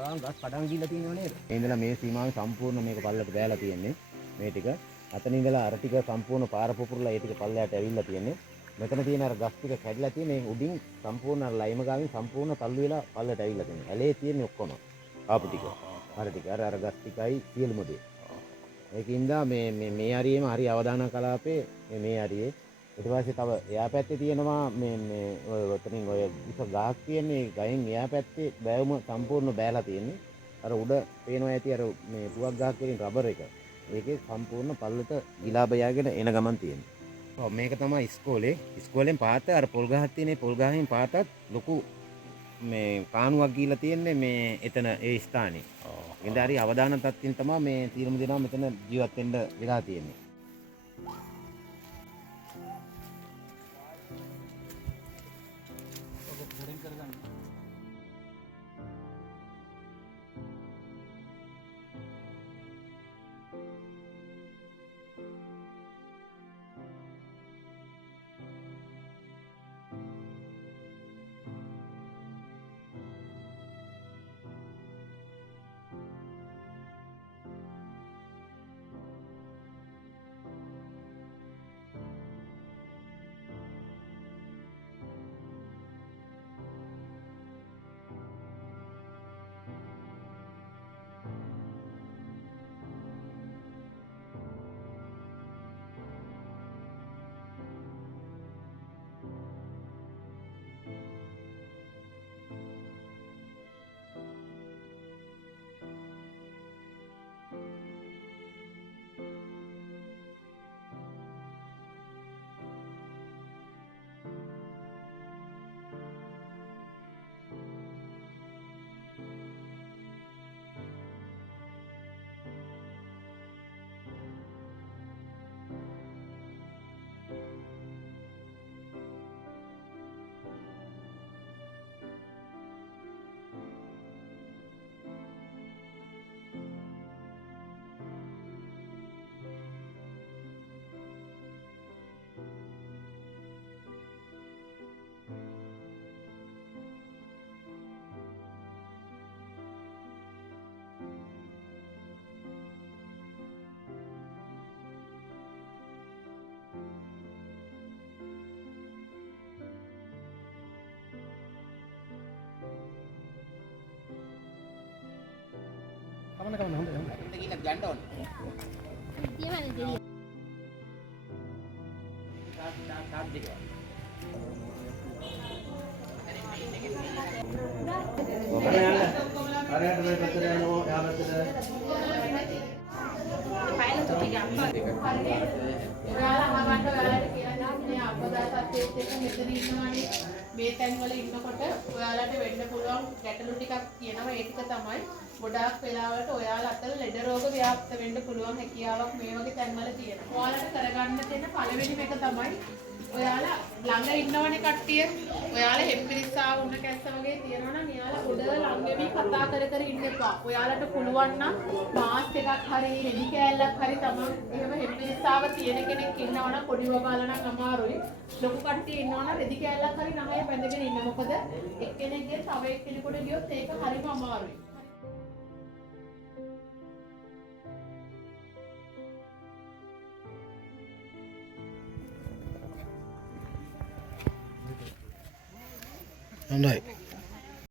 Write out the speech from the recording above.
ගස් කඩන් ගිහලා තියෙනව නේද? ඒ ඉඳලා මේ සීමාවේ සම්පූර්ණ මේක පල්ලට බෑලා තියෙන්නේ. මේ ටික අතන ඉඳලා අර ටික සම්පූර්ණ පාර පුපුරලා ඒ ටික පල්ලයට ඇවිල්ලා තියෙන්නේ. මෙතන තියෙන අර ගස් ටික කැඩලා තියෙන මේ උඩින් සම්පූර්ණ අර ලයිම ගාවින් සම්පූර්ණ තල්ලු වෙලා පල්ලට ඇවිල්ලා තියෙනවා. ඇලේ තියෙන්නේ ඔක්කොම. ආපු ටික. අර ටික අර ගස් ටිකයි සියලුම දේ. ඒකින්ද මේ හරියේම හරි අවදානම් කලාපේ මේ හරියේ ඊට පස්සේ තව එයා පැත්තේ තියෙනවා මේ ඔය ඔතනින් ඔය ඉත ගහක් තියෙන්නේ ගහෙන් එයා පැත්තේ බෑවුම සම්පූර්ණ බෑලා තියෙන්නේ අර උඩ පේනවා ඇති අර මේ පුවක් ගහක් වලින් රබර් එක ඒකේ සම්පූර්ණ පල්ලට ගිලා බයාගෙන එන ගමන් තියෙන්නේ. ඔව් මේක තමයි ඉස්කෝලෙන් පාත අර පොල් ගහක් තියෙනේ පොල් ගහෙන් පාතත් ලොකු මේ කානුවක් ගිහිලා තියෙන්නේ මේ එතන ඒ ස්ථානේ. ඉතින් හරි අවදානම් තත්ත්වෙන් තමයි මේ තීරම දෙනවා මෙතන ජීවත් වෙන්න වෙලා තියෙන්නේ. කමන්න හොඳයි හොඳයි. ගිහින් ගන්න ඕනේ. තියවන්නේ දෙවිය. තාත් දෙක. ඔකන යන්න. අරයට මේ පැත්තට යනවා එහා පැත්තට. පයිලට් ටික අම්මා. ඔයාලා අහගන්න ඔයාලට කියලා මේ අපදාසත් එක්ක මෙතන ඉන්නවනේ. මේ තැන්වල ඉන්නකොට ඔයාලට වෙන්න පුළුවන් ගැටලු ටිකක් කියනවා ඒ ටික තමයි ගොඩාක් වෙලාවට ඔයාලා අතර ලෙඩ රෝග ව්‍යාප්ත වෙන්න පුළුවන් හැකියාවක් මේ වගේ තැන්වල තියෙනවා. ඔයාලට කරගන්න තියෙන පළවෙනිම එක තමයි ඔයාලා ළඟ ඉන්නවනේ කට්ටිය. ඔයාලා හෙම්පිරිස්සාව උණ කැස්ස වගේ තියනවා නම් එයාලා උඩ ළඟ වෙවි කතා කර කර ඉන්න එපා. ඔයාලට පුළුවන් නම් මාස් එකක් හරි රෙදි කෑල්ලක් හරි තමයි එහෙම හෙම්පිරිස්සාව තියෙන කෙනෙක් ඉන්නවා නම් පොඩි වගාලා නම් අමාරුයි. ලොකු කට්ටිය ඉන්නවා නම් රෙදි කෑල්ලක් හරි නහය බැඳගෙන ඉන්න. මොකද එක්කෙනෙක්ගේ තව එක්කෙනෙකුට ගියොත් ඒක හරිම අමාරුයි. හොඳයි.